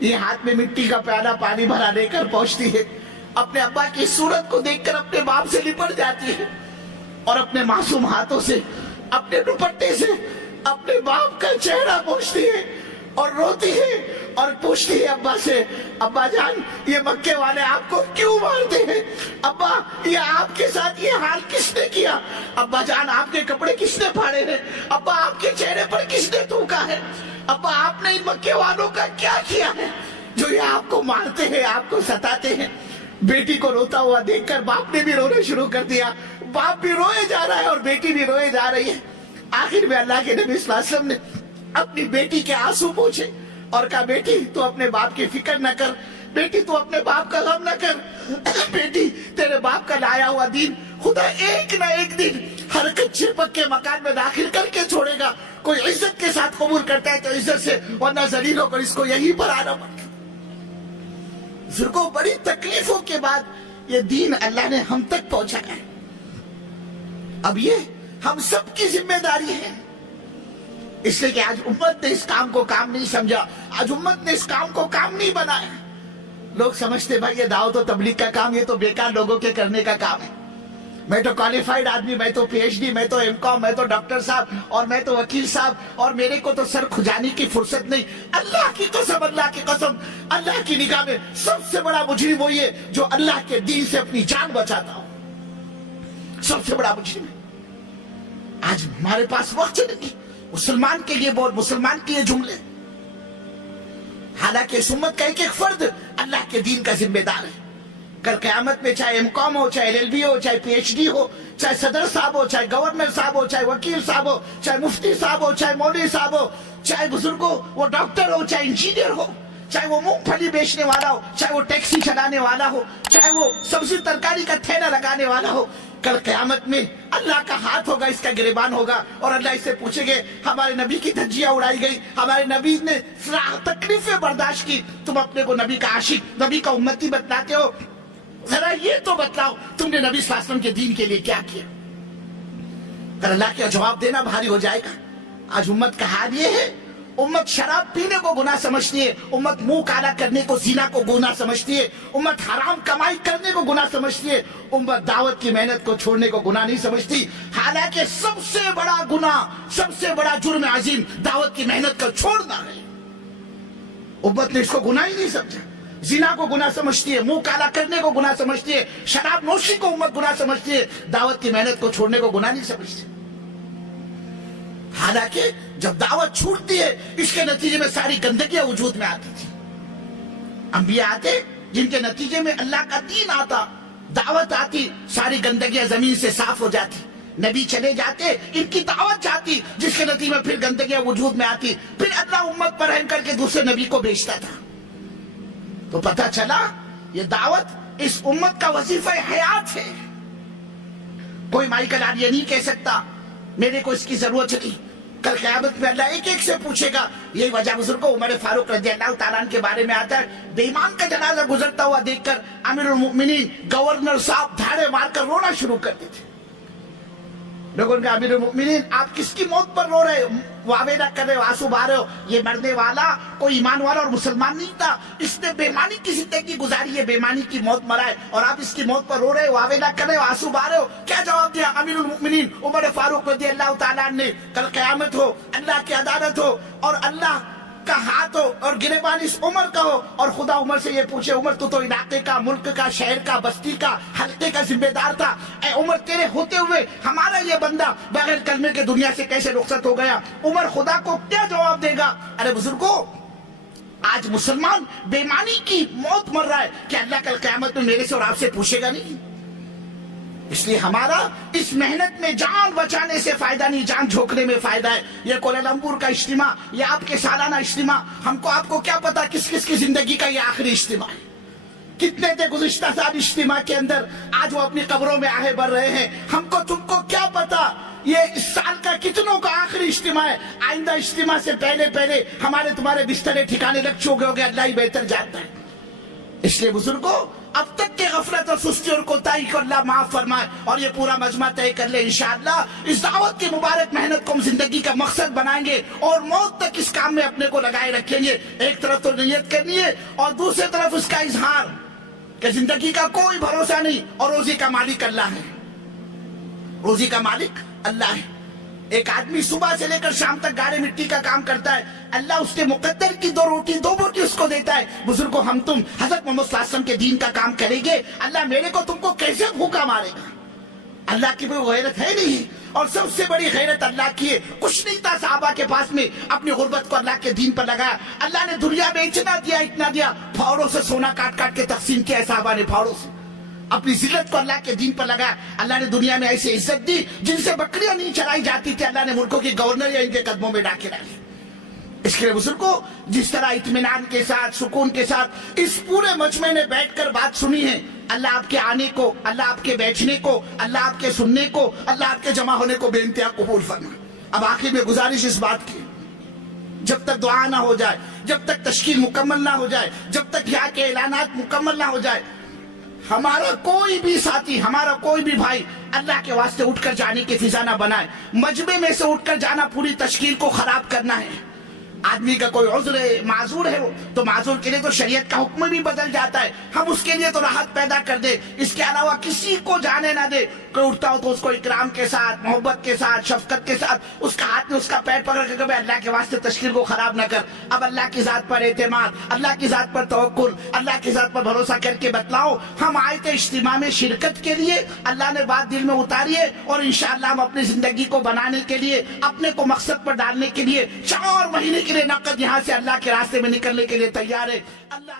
یہ ہاتھ میں مٹی کا پیالہ پانی بھرا لے کر پہنچتی ہے، اپنے ابا کی صورت کو دیکھ کر اپنے باپ سے لپٹ جاتی ہے اور اپنے معصوم ہاتھوں سے، اپنے دوپٹے سے اپنے باپ کا چہرہ پوچھتی ہے اور روتی ہے اور پوچھتی ہے ابا سے، ابا جان یہ مکے والے آپ کو کیوں مارتے ہیں؟ ابا یہ آپ کے ساتھ یہ حال کس نے کیا؟ ابا جان آپ کے کپڑے کس نے پھاڑے ہیں؟ ابا آپ کے چہرے پر کس نے تھوکا ہے؟ ابا آپ نے ان مکے والوں کا کیا کیا ہے جو یہ آپ کو مارتے ہیں، آپ کو ستاتے ہیں؟ بیٹی کو روتا ہوا دیکھ کر باپ نے بھی رونا شروع کر دیا، باپ بھی روئے جا رہا ہے اور بیٹی بھی روئے جا رہی ہے۔ آخر میں اللہ کے نبی صلی اللہ علیہ وسلم نے اپنی بیٹی کے آنسو پوچھے اور کہا بیٹی تو اپنے باپ کی فکر نہ کر، بیٹی تو اپنے باپ کا غم نہ کر، بیٹی تیرے باپ کا لایا ہوا دین خدا ایک نہ ایک دن ہر کچے پکے مکان میں داخل کر کے چھوڑے گا، کوئی عزت کے ساتھ قبول کرتا ہے تو عزت سے، ورنہ ذلیل ہو کر اس کو یہیں پر آنا پڑتا۔ بزرگوں بڑی تکلیفوں کے بعد یہ دین اللہ نے ہم تک پہنچایا ہے، اب یہ ہم سب کی ذمہ داری ہے، اس لیے کہ آج امت نے اس کام کو کام نہیں سمجھا، آج امت نے اس کام کو کام نہیں بنایا۔ لوگ سمجھتے بھائی یہ دعوت و تبلیغ کا کام یہ تو بیکار لوگوں کے کرنے کا کام ہے، میں تو کوالیفائڈ آدمی، میں تو پی ایچ ڈی، میں تو ایم کام، میں تو ڈاکٹر صاحب اور میں تو وکیل صاحب اور میرے کو تو سر کھجانے کی فرصت نہیں۔ اللہ کی قسم، اللہ کی قسم، اللہ کی نگاہ میں سب سے بڑا مجرم وہی ہے جو اللہ کے دین سے اپنی جان بچاتا ہو، سب سے بڑا مجرم ہے۔ آج ہمارے پاس وقت نہیں مسلمان کے لیے بول، مسلمان کے لیے جملے، حالانکہ اس امت کا ایک ایک فرد اللہ کے دین کا ذمہ دار ہے۔ کل قیامت میں چاہے ایم کام ہو، چاہے ایل ایل بی ہو، چاہے پی ایچ ڈی ہو، چاہے صدر صاحب ہو، چاہے گورنر صاحب ہو، چاہے وکیل صاحب ہو، چاہے مفتی صاحب ہو، چاہے مولوی صاحب ہو، چاہے بزرگ ہو، وہ ڈاکٹر ہو، چاہے انجینئر ہو، چاہے وہ مونگ پھلی بیچنے والا ہو، چاہے وہ ٹیکسی چلانے والا ہو، چاہے وہ سبزی ترکاری کا تھیلا لگانے والا ہو، کل قیامت میں اللہ کا ہاتھ ہوگا، اس کا گریبان ہوگا اور اللہ اس سے پوچھے گے ہمارے نبی کی دھجیاں اڑائی گئی، ہمارے نبی نے تکلیفیں برداشت کی، تم اپنے کو نبی کا عاشق، نبی کا امتی بتلاتے ہو، ذرا یہ تو بتلاؤ تم نے نبی صلی اللہ علیہ وسلم کے دین کے لیے کیا کیا؟ اگر اللہ کا جواب دینا بھاری ہو جائے گا۔ آج امت کا حال یہ ہے، امت شراب پینے کو گناہ سمجھتی ہے، امت منہ کالا کرنے کو زنا کو گناہ سمجھتی ہے، امت حرام کمائی کرنے کو گناہ سمجھتی ہے، امت دعوت کی محنت کو چھوڑنے کو گناہ نہیں سمجھتی، حالانکہ سب سے بڑا گناہ، سب سے بڑا جرم عظیم دعوت کی محنت کو چھوڑنا ہے۔ امت نے اس کو گناہ ہی نہیں سمجھا، زنا کو گناہ سمجھتی ہے، منہ کالا کرنے کو گناہ سمجھتی ہے، شراب نوشی کو امت گناہ سمجھتی ہے، دعوت کی محنت کو چھوڑنے کو گناہ نہیں سمجھتی۔ حالانکہ جب دعوت چھوٹتی ہے اس کے نتیجے میں ساری گندگیاں وجود میں آتی تھی، انبیاء آتے جن کے نتیجے میں اللہ کا دین آتا، دعوت آتی، ساری گندگیاں زمین سے صاف ہو جاتی، نبی چلے جاتے، ان کی دعوت جاتی، جس کے نتیجے میں پھر گندگیاں وجود میں آتی، پھر اللہ امت پر رحم کر کے دوسرے نبی کو بھیجتا تھا۔ تو پتہ چلا یہ دعوت اس امت کا وظیفہ حیات ہے۔ کوئی مائیکل آج یہ نہیں کہہ سکتا میرے کو اس کی ضرورت نہیں، کل قیامت میں اللہ ایک ایک سے پوچھے گا۔ یہی وجہ بزرگوں عمر فاروق رضی اللہ تعالیٰ عنہ کے بارے میں آتا ہے، بے ایمان کا جنازہ گزرتا ہوا دیکھ کر امیر المؤمنین گورنر صاحب دھاڑے مار کر رونا شروع کر دیتے۔ لوگوں نے کہا امیر المؤمنین آپ کس کی موت پر رو رہے، واویلا کر رہے ہو، آنسو بہا رہے ہو؟ یہ مرنے والا کوئی ایمان والا اور مسلمان نہیں تھا، اس نے بے ایمانی کی زندگی گزاری ہے، بے ایمانی کی موت مرا ہے، اور آپ اس کی موت پر رو رہے ہو، واویلا کر رہے ہو، آنسو بہا رہے ہو؟ کیا جواب دیا امیر المؤمنین عمر فاروق رضی اللہ تعالیٰ عنہ نے؟ کل قیامت ہو، اللہ کی عدالت ہو اور اللہ کا ہاتھ ہو اور گریبان اس عمر کا ہو اور خدا عمر سے یہ پوچھے عمر تو علاقے کا، ملک کا، شہر کا، بستی کا، حلقے کا ذمہ دار تھا، اے عمر تیرے ہوتے ہوئے ہمارا یہ بندہ بغیر کلمے کے دنیا سے کیسے رخصت ہو گیا؟ عمر خدا کو کیا جواب دے گا؟ ارے بزرگوں آج مسلمان بے ایمانی کی موت مر رہا ہے کہ اللہ کل قیامت میں میرے سے اور آپ سے پوچھے گا نہیں؟ اس لیے ہمارا اس محنت میں جان بچانے سے فائدہ نہیں، جان جھونکنے میں فائدہ ہے۔ یہ کوالالمپور کا اجتماع، یہ آپ کے سالانہ اجتماع، ہم کو آپ کو کیا پتا کس کس کی زندگی کا یہ آخری اجتماع ہے؟ کتنے تھے گزشتہ سال اجتماع کے اندر، آج وہ اپنی قبروں میں آہے بھر رہے ہیں، ہم کو تم کو کیا پتا یہ اس سال کا کتنوں کا آخری اجتماع ہے؟ آئندہ اجتماع سے پہلے ہمارے تمہارے بسترے ٹھکانے لگ چکے ہو گے، اللہ ہی بہتر جانتا ہے۔ اس لیے بزرگوں اب تک کے غفلت اور سستی اور کوتاہی کو اللہ معاف فرمائے اور یہ پورا مجمع طے کر لے انشاءاللہ اس دعوت کی مبارک محنت کو ہم زندگی کا مقصد بنائیں گے اور موت تک اس کام میں اپنے کو لگائے رکھیں گے. ایک طرف تو نیت کرنی ہے اور دوسری طرف اس کا اظہار کہ زندگی کا کوئی بھروسہ نہیں اور روزی کا مالک اللہ ہے. روزی کا مالک اللہ ہے. ایک آدمی صبح سے لے کر شام تک گاڑے مٹی کا کام کرتا ہے, اللہ اس کے مقدر کی دو بوٹی اس کو دیتا ہے. بزرگوں ہم تم حضرت محمد صلی اللہ علیہ وسلم کے دین کا کام کریں گے, اللہ میرے کو تم کو کیسے بھوکا مارے گا؟ اللہ کی کوئی غیرت ہے نہیں, اور سب سے بڑی غیرت اللہ کی ہے. کچھ نہیں تھا صحابہ کے پاس میں, اپنی غربت کو اللہ کے دین پر لگایا. اللہ نے دنیا میں اتنا دیا, پھاوڑوں سے سونا کاٹ کاٹ کے تقسیم کیا ہے صحابہ نے, پھاوڑوں سے اپنی ذلت کو اللہ کے دین پر لگایا. اللہ نے دنیا میں ایسی عزت دی جن سے بکریاں نہیں چرائی جاتی تھی, اللہ نے ملکوں کی گورنر یا ان کے قدموں میں ڈاکے ڈالی. اس کے بزرگوں جس طرح اطمینان کے ساتھ سکون کے ساتھ اس پورے مجمع نے بیٹھ کر بات سنی ہے, اللہ آپ کے آنے کو, اللہ آپ کے بیٹھنے کو, اللہ آپ کے سننے کو, اللہ آپ کے جمع ہونے کو بے انتہا قبول فرمائے. اب آخر میں گزارش اس بات کی, جب تک دعا نہ ہو جائے, جب تک تشکیل مکمل نہ ہو جائے, جب تک یہاں کے اعلانات مکمل نہ ہو جائے, ہمارا کوئی بھی ساتھی, ہمارا کوئی بھی بھائی اللہ کے واسطے اٹھ کر جانے کی فضا نہ بنائے. مجمع میں سے اٹھ کر جانا پوری تشکیل کو خراب کرنا ہے. آدمی کا کوئی عذر ہے, معذور ہے, وہ تو معذور کے لیے تو شریعت کا حکم بھی بدل جاتا ہے, ہم اس کے لیے تو راحت پیدا کر دے. اس کے علاوہ کسی کو جانے نہ دے. کوئی اٹھتا ہو تو اس کو اکرام کے ساتھ, محبت کے ساتھ, شفقت کے ساتھ اس کا ہاتھ میں اس کا پیر پکڑ کے کہ اللہ کے واسطے تشکیل کو خراب نہ کر. اب اللہ کی ذات پر اعتماد, اللہ کی ذات پر توکل, اللہ کی ذات پر بھروسہ کر کے بتلاؤ. ہم آئے تھے اجتماع میں شرکت کے لیے, اللہ نے بات دل میں اتاری ہے اور انشاءاللہ ہم اپنی زندگی کو بنانے کے لیے, اپنے کو مقصد پر ڈالنے کے لیے 4 مہینے کے لیے نقد یہاں سے اللہ کے راستے میں نکلنے کے لیے تیار ہے. اللہ